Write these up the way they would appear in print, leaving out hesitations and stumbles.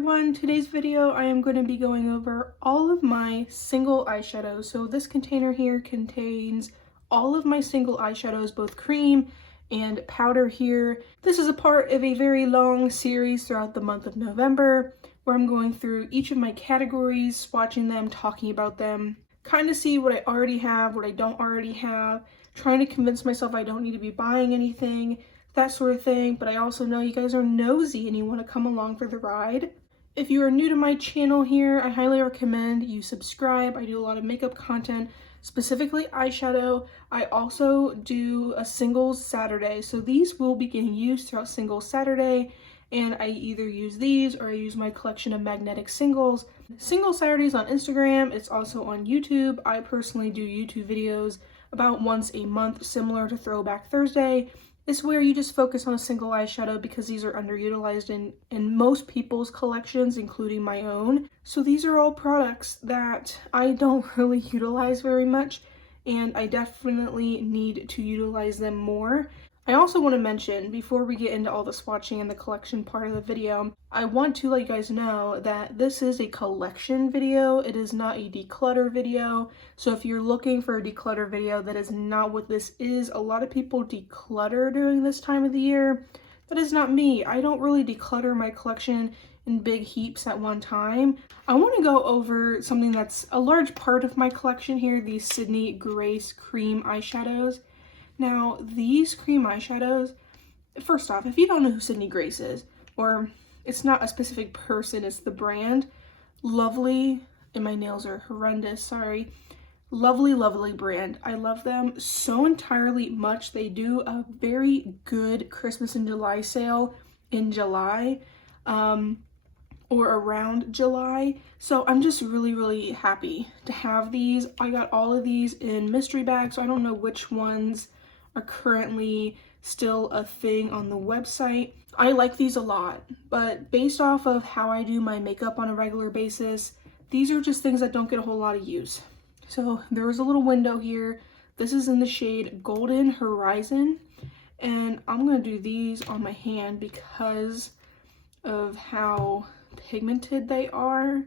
everyone, today's video I am going to be going over all of my single eyeshadows. So this container here contains all of my single eyeshadows, both cream and powder here. This is a part of a very long series throughout the month of November where I'm going through each of my categories, swatching them, talking about them, kind of see what I already have, what I don't already have, trying to convince myself I don't need to be buying anything, that sort of thing. But I also know you guys are nosy and you want to come along for the ride. If you are new to my channel here, I highly recommend you subscribe. I do a lot of makeup content, specifically eyeshadow. I also do a singles Saturday, so these will be getting used throughout singles Saturday, and I either use these or I use my collection of magnetic singles. Single Saturdays on Instagram, it's also on YouTube. I personally do YouTube videos about once a month, similar to Throwback Thursday. It's where you just focus on a single eyeshadow because these are underutilized in most people's collections, including my own. So these are all products that I don't really utilize very much, and I definitely need to utilize them more. I also want to mention, before we get into all the swatching and the collection part of the video, I want to let you guys know that this is a collection video. It is not a declutter video. So if you're looking for a declutter video, that is not what this is. A lot of people declutter during this time of the year. That is not me. I don't really declutter my collection in big heaps at one time. I want to go over something that's a large part of my collection here, these Sydney Grace cream eyeshadows. Now, these cream eyeshadows, first off, if you don't know who Sydney Grace is, or it's not a specific person, it's the brand, lovely, and my nails are horrendous, sorry, lovely, lovely brand. I love them so entirely much. They do a very good Christmas in July sale in July, or around July. So I'm just really, really happy to have these. I got all of these in mystery bags, so I don't know which ones are currently still a thing on the website. I like these a lot, but based off of how I do my makeup on a regular basis, these are just things that don't get a whole lot of use. So there is a little window here. This is in the shade Golden Horizon, and I'm gonna do these on my hand because of how pigmented they are.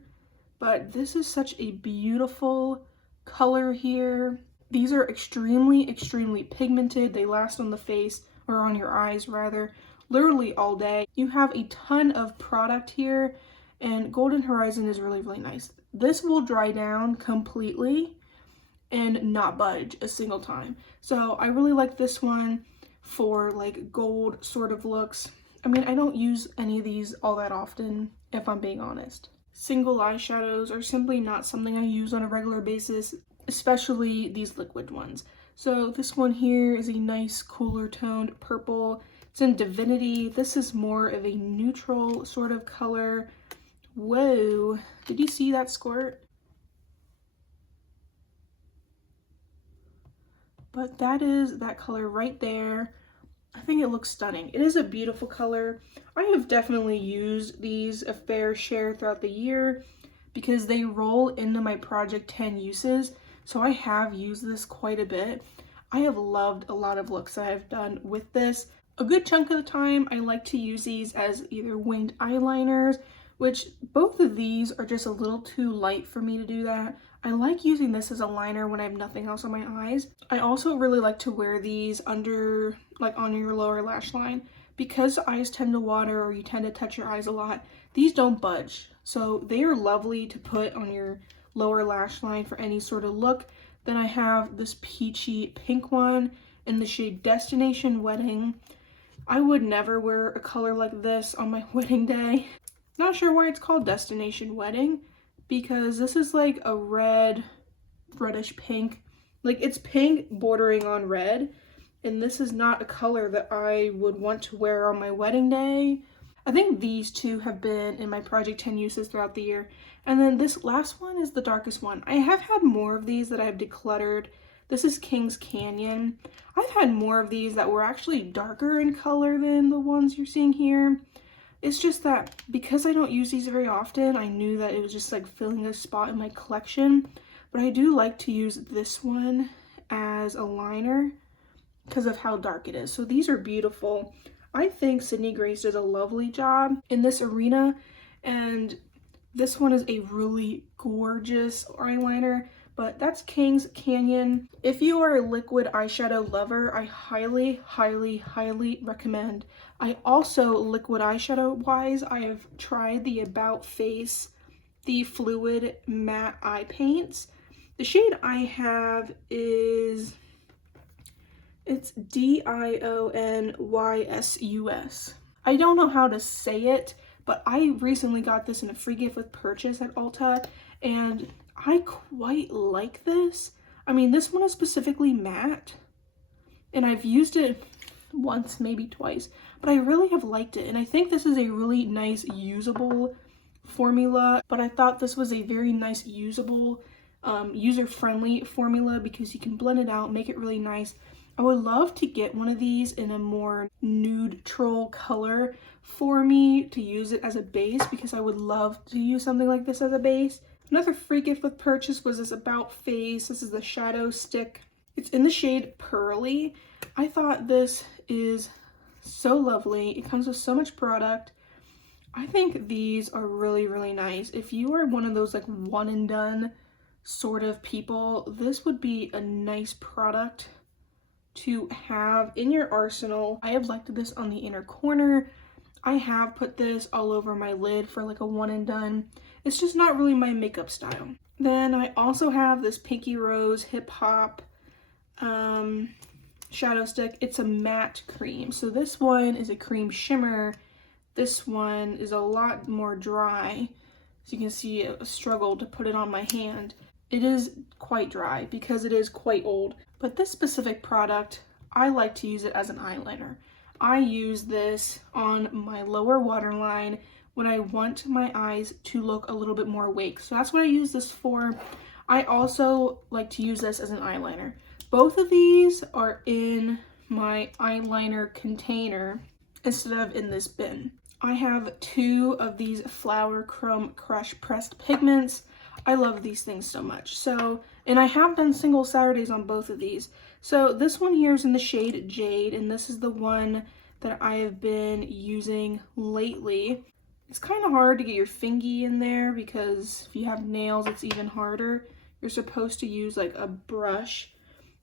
But this is such a beautiful color here. These are extremely, extremely pigmented. They last on the face, or on your eyes rather, literally all day. You have a ton of product here, and Golden Horizon is really, really nice. This will dry down completely and not budge a single time. So I really like this one for like gold sort of looks. I mean, I don't use any of these all that often, if I'm being honest. Single eyeshadows are simply not something I use on a regular basis, especially these liquid ones. So this one here is a nice cooler toned purple. It's in Divinity. This is more of a neutral sort of color. Whoa, did you see that squirt? But that is that color right there. I think it looks stunning. It is a beautiful color. I have definitely used these a fair share throughout the year because they roll into my Project 10 uses. So I have used this quite a bit. I have loved a lot of looks that I've done with this. A good chunk of the time, I like to use these as either winged eyeliners, which both of these are just a little too light for me to do that. I like using this as a liner when I have nothing else on my eyes. I also really like to wear these under, like on your lower lash line. Because eyes tend to water or you tend to touch your eyes a lot, these don't budge. So they are lovely to put on your lower lash line for any sort of look. Then I have this peachy pink one in the shade Destination Wedding. I would never wear a color like this on my wedding day. Not sure why it's called Destination Wedding, because this is like a reddish pink. Like it's pink bordering on red, and this is not a color that I would want to wear on my wedding day. I think these two have been in my Project 10 uses throughout the year. And then this last one is the darkest one. I have had more of these that I've decluttered. This is King's Canyon. I've had more of these that were actually darker in color than the ones you're seeing here. It's just that because I don't use these very often, I knew that it was just like filling a spot in my collection. But I do like to use this one as a liner because of how dark it is. So these are beautiful. I think Sydney Grace does a lovely job in this arena, And this one is a really gorgeous eyeliner, but that's King's Canyon. If you are a liquid eyeshadow lover, I highly, highly, highly recommend. I also, liquid eyeshadow wise, I have tried the About Face, the Fluid Matte Eye Paints. The shade I have is, it's DIONYSUS. I don't know how to say it, but I recently got this in a free gift with purchase at Ulta, and I quite like this. I mean, this one is specifically matte, and I've used it once, maybe twice, but I really have liked it, and I think this is a really nice usable formula, but I thought this was a very nice usable, user-friendly formula because you can blend it out, make it really nice. I would love to get one of these in a more neutral color for me to use it as a base, because I would love to use something like this as a base. Another free gift with purchase was this About Face. This is the shadow stick. It's in the shade Pearly. I thought this is so lovely. It comes with so much product. I think these are really, really nice. If you are one of those like one and done sort of people, this would be a nice product to have in your arsenal. I have liked this on the inner corner. I have put this all over my lid for like a one and done. It's just not really my makeup style. Then I also have this Pinky Rose Hip Hop shadow stick. It's a matte cream. So this one is a cream shimmer. This one is a lot more dry. So you can see a struggle to put it on my hand. It is quite dry because it is quite old. But this specific product, I like to use it as an eyeliner. I use this on my lower waterline when I want my eyes to look a little bit more awake. So that's what I use this for. I also like to use this as an eyeliner. Both of these are in my eyeliner container instead of in this bin. I have 2 of these Flower Chrome Crush Pressed Pigments. I love these things so much. So, and I have done single Saturdays on both of these. So this one here is in the shade Jade, and this is the one that I have been using lately. It's kind of hard to get your fingy in there because if you have nails, it's even harder. You're supposed to use like a brush,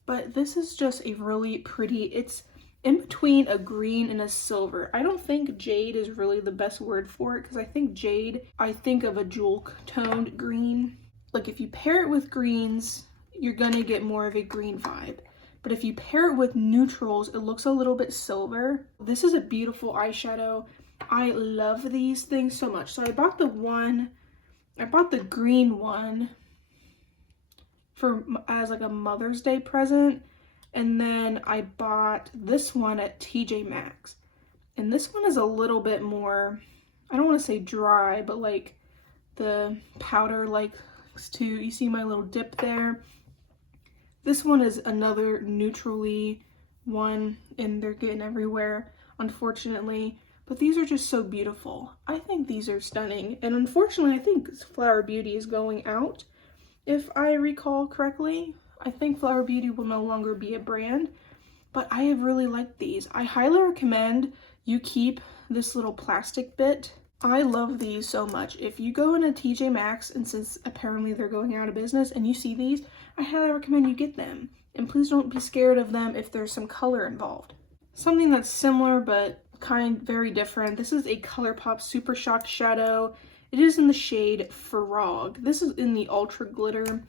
but this is just a really pretty, it's in between a green and a silver. I don't think jade is really the best word for it because I think jade, I think of a jewel toned green. Like if you pair it with greens, you're gonna get more of a green vibe. But if you pair it with neutrals, it looks a little bit silver. This is a beautiful eyeshadow. I love these things so much. So I bought the green one as like a Mother's Day present. And then I bought this one at TJ Maxx. And this one is a little bit more, I don't want to say dry, but like the powder likes to, you see my little dip there. This one is another neutrally one, and they're getting everywhere, unfortunately. But these are just so beautiful. I think these are stunning. And unfortunately, I think Flower Beauty is going out, if I recall correctly. I think Flower Beauty will no longer be a brand, but I have really liked these. I highly recommend you keep this little plastic bit. I love these so much. If you go into TJ Maxx, and since apparently they're going out of business, and you see these, I highly recommend you get them. And please don't be scared of them if there's some color involved. Something that's similar but very different. This is a ColourPop Super Shock Shadow. It is in the shade Frog. This is in the Ultra Glitter.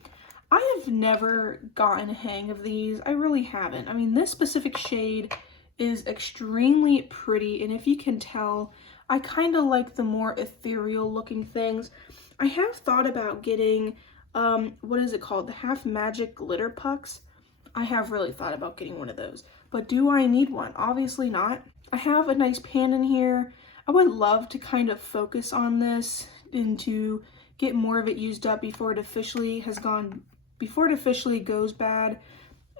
I have never gotten a hang of these. I really haven't. I mean, this specific shade is extremely pretty, and if you can tell, I kind of like the more ethereal looking things. I have thought about getting, what is it called? The Half Magic Glitter Pucks. I have really thought about getting one of those, but do I need one? Obviously not. I have a nice pan in here. I would love to kind of focus on this and to get more of it used up before it officially goes bad.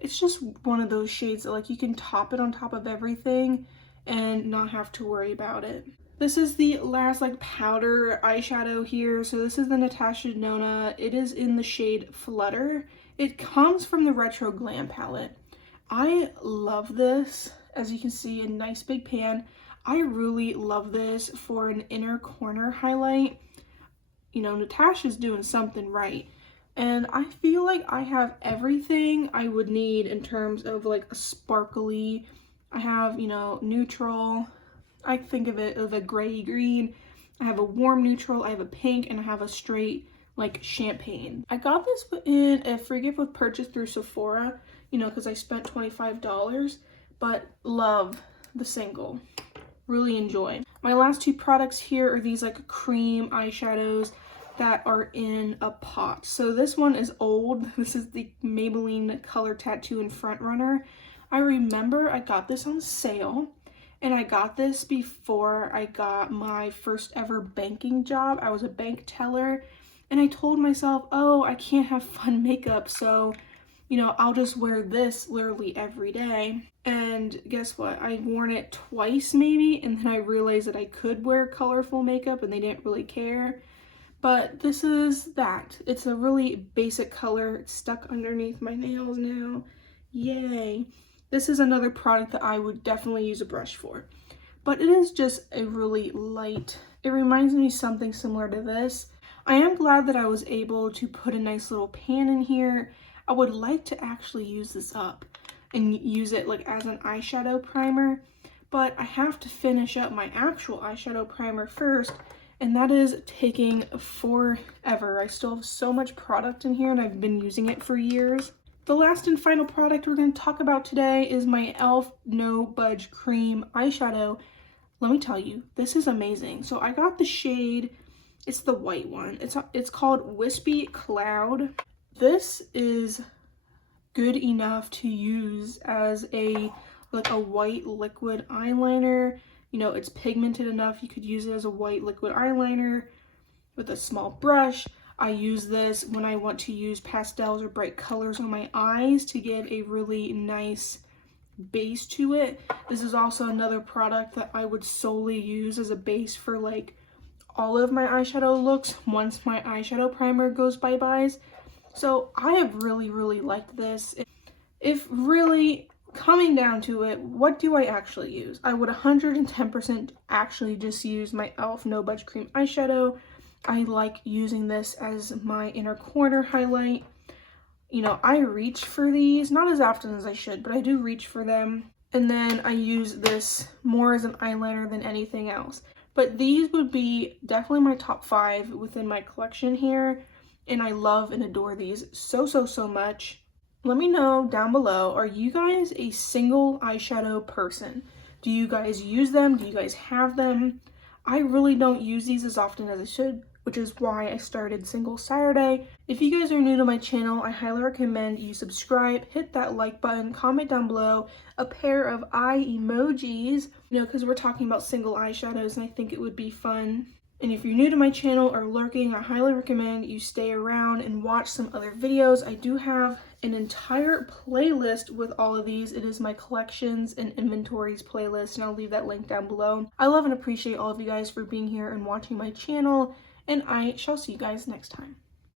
It's just one of those shades that like you can top it on top of everything and not have to worry about it. This is the last like powder eyeshadow here. So this is the Natasha Denona. It is in the shade Flutter. It comes from the Retro Glam palette. I love this. As you can see, a nice big pan. I really love this for an inner corner highlight. You know, Natasha's doing something right. And I feel like I have everything I would need in terms of like a sparkly. I have, you know, neutral. I think of it as a gray green. I have a warm neutral, I have a pink, and I have a straight like champagne. I got this in a free gift with purchase through Sephora, you know, because I spent $25, but love the single. Really enjoy. My last two products here are these like cream eyeshadows that are in a pot. So this one is old. This is the Maybelline Color Tattoo and Front Runner. I remember I got this on sale, and I got this before I got my first ever banking job. I was a bank teller, and I told myself, oh, I can't have fun makeup, so, you know, I'll just wear this literally every day. And guess what? I've worn it twice maybe, and then I realized that I could wear colorful makeup and they didn't really care. But this is that. It's a really basic color. It's stuck underneath my nails now. Yay. This is another product that I would definitely use a brush for. But it is just a really light, it reminds me something similar to this. I am glad that I was able to put a nice little pan in here. I would like to actually use this up and use it like as an eyeshadow primer, but I have to finish up my actual eyeshadow primer first, and that is taking forever. I still have so much product in here and I've been using it for years. The last and final product we're going to talk about today is my e.l.f. No Budge Cream Eyeshadow. Let me tell you, this is amazing. So I got the shade, it's the white one. It's called Wispy Cloud. This is good enough to use as a white liquid eyeliner. You know, it's pigmented enough. You could use it as a white liquid eyeliner with a small brush. I use this when I want to use pastels or bright colors on my eyes to give a really nice base to it. This is also another product that I would solely use as a base for like all of my eyeshadow looks once my eyeshadow primer goes bye-byes. So I have really liked this. If really coming down to it, what do I actually use? I would 110% actually just use my e.l.f. No Budge Cream Eyeshadow. I like using this as my inner corner highlight. You know, I reach for these, not as often as I should, but I do reach for them. And then I use this more as an eyeliner than anything else. But these would be definitely my top 5 within my collection here. And I love and adore these so much. Let me know down below, are you guys a single eyeshadow person? Do you guys use them? Do you guys have them? I really don't use these as often as I should, which is why I started Single Saturday. If you guys are new to my channel, I highly recommend you subscribe, hit that like button, comment down below a pair of eye emojis, you know, because we're talking about single eyeshadows and I think it would be fun. And if you're new to my channel or lurking, I highly recommend you stay around and watch some other videos. I do have an entire playlist with all of these. It is my collections and inventories playlist, and I'll leave that link down below. I love and appreciate all of you guys for being here and watching my channel, and I shall see you guys next time.